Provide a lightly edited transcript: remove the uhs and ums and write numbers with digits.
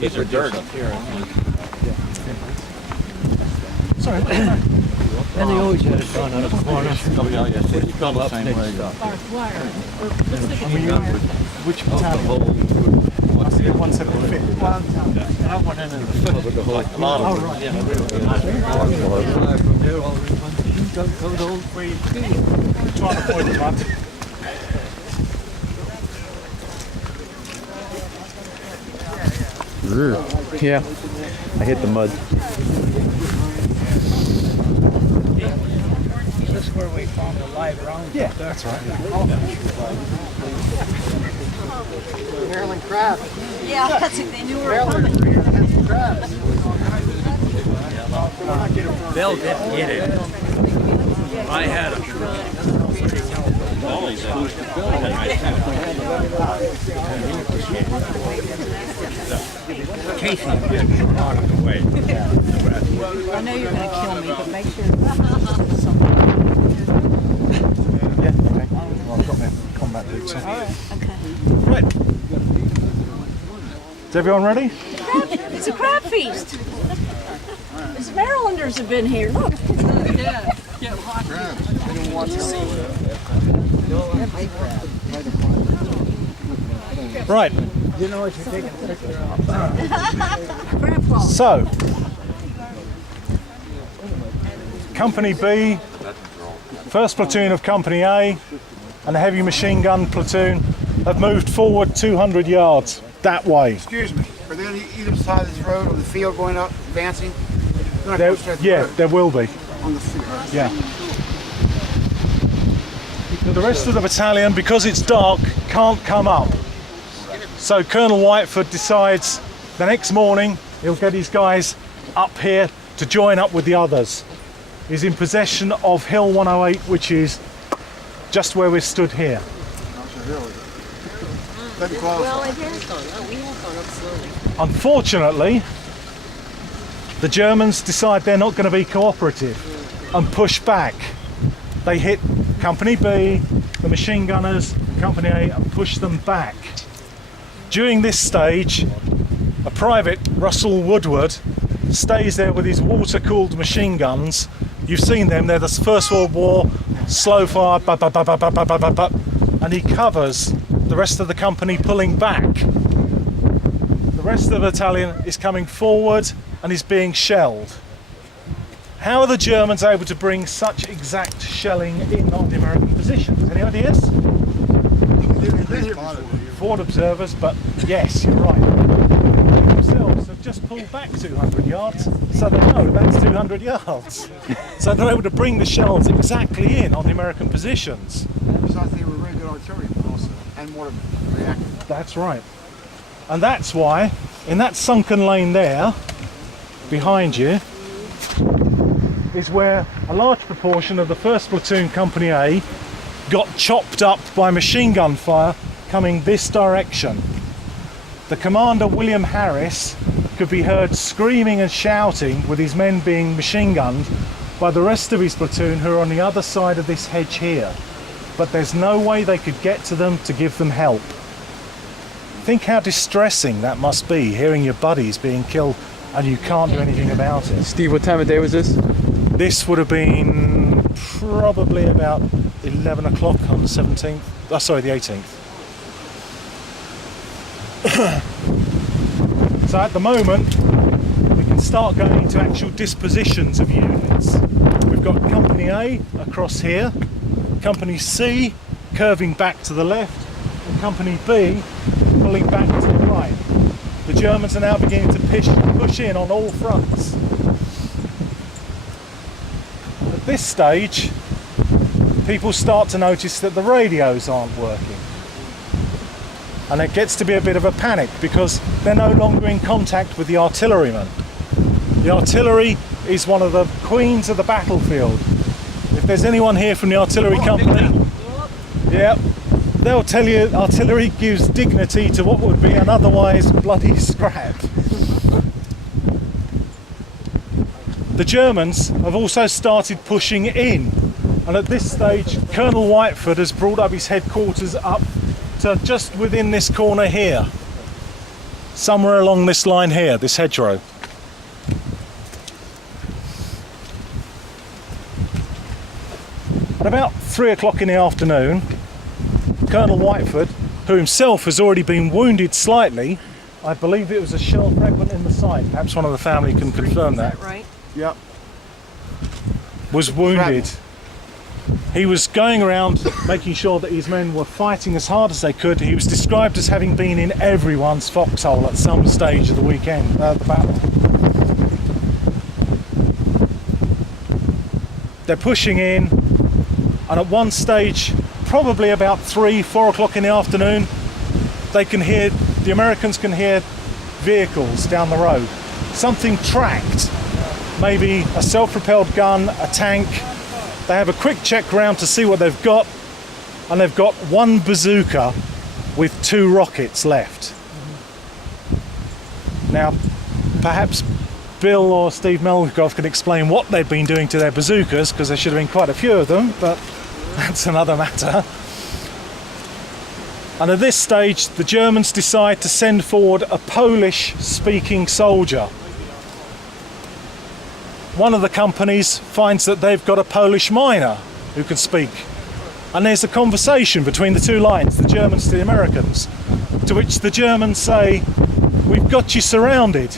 These are dirt up here. Sorry. And they always had it done out of the corner. Oh, yeah, yeah. It's built the same way. Which battalion? Must have been 175th. I went in the foot. A lot of them. Trying to avoid the mud. Yeah, I hit the mud. This is where we found the live rounds. Yeah, that's right. Maryland crab. Yeah, that's it. They knew we were coming. Had some crabs. Bill didn't get it. I had him. Always Casey didn't run out of the way. I know you're going to kill me, but make sure. Yeah, okay. Well, I've got my combat boots on. Okay. Right. Is everyone ready? It's a crab feast. These Marylanders have been here. Look. Yeah. Right. You know what you're taking a picture of. Crab claw. So, Company B, 1st Platoon of Company A, and the heavy machine gun platoon have moved forward 200 yards that way. Excuse me. Are they on either side of this road or the field going up, advancing? There will be. On the field. Yeah. The rest of the battalion, because it's dark, can't come up. So Colonel Whiteford decides the next morning he'll get his guys up here to join up with the others. He's in possession of Hill 108, which is just where we're stood here. Well, it has gone up. We have gone up slowly. Unfortunately, the Germans decide they're not going to be cooperative and push back. They hit Company B, the machine gunners, Company A, and push them back. During this stage, a private, Russell Woodward, stays there with his water-cooled machine guns. You've seen them, they're the First World War, slow fire, and he covers the rest of the company pulling back. The rest of the battalion is coming forward and is being shelled. How are the Germans able to bring such exact shelling in on the American positions? Any ideas? Forward observers, but yes, you're right. They themselves have just pulled back 200 yards, so they know that's 200 yards. So they're able to bring the shells exactly in on the American positions. Besides, they were very good artillery also, and mortar reactors. That's right. And that's why, in that sunken lane there, behind you, is where a large proportion of the 1st Platoon Company A got chopped up by machine gun fire coming this direction. The commander, William Harris, could be heard screaming and shouting with his men being machine gunned by the rest of his platoon who are on the other side of this hedge here. But there's no way they could get to them to give them help. Think how distressing that must be, hearing your buddies being killed and you can't do anything about it. Steve, what time of day was this? This would have been probably about 11 o'clock on the 17th. Oh, sorry, the 18th. So at the moment, we can start going into actual dispositions of units. We've got Company A across here, Company C curving back to the left, and Company B pulling back to the right. The Germans are now beginning to push in on all fronts. At this stage, people start to notice that the radios aren't working. And it gets to be a bit of a panic because they're no longer in contact with the artillerymen. The artillery is one of the queens of the battlefield. If there's anyone here from the artillery company, yeah, they'll tell you artillery gives dignity to what would be an otherwise bloody scrap. The Germans have also started pushing in, and at this stage Colonel Whiteford has brought up his headquarters up to just within this corner here. somewhere along this line here, this hedgerow. At about 3 o'clock in the afternoon, Colonel Whiteford, who himself has already been wounded slightly, I believe it was a shell fragment in the side, perhaps one of the family can confirm that, Right. Yep. was wounded. He was going around making sure that his men were fighting as hard as they could. He was described as having been in everyone's foxhole at some stage of the weekend, the battle. They're pushing in, and at one stage, probably about 3-4 o'clock in the afternoon, they can hear, the Americans can hear vehicles down the road. Something tracked, maybe a self-propelled gun, a tank. They have a quick check round to see what they've got, and they've got one bazooka with 2 rockets left. Now, perhaps Bill or Steve Melgoff can explain what they've been doing to their bazookas, because there should have been quite a few of them, but that's another matter. And at this stage, the Germans decide to send forward a Polish-speaking soldier. One of the companies finds that they've got a Polish miner who can speak. And there's a conversation between the two lines, the Germans to the Americans, to which the Germans say, "We've got you surrounded.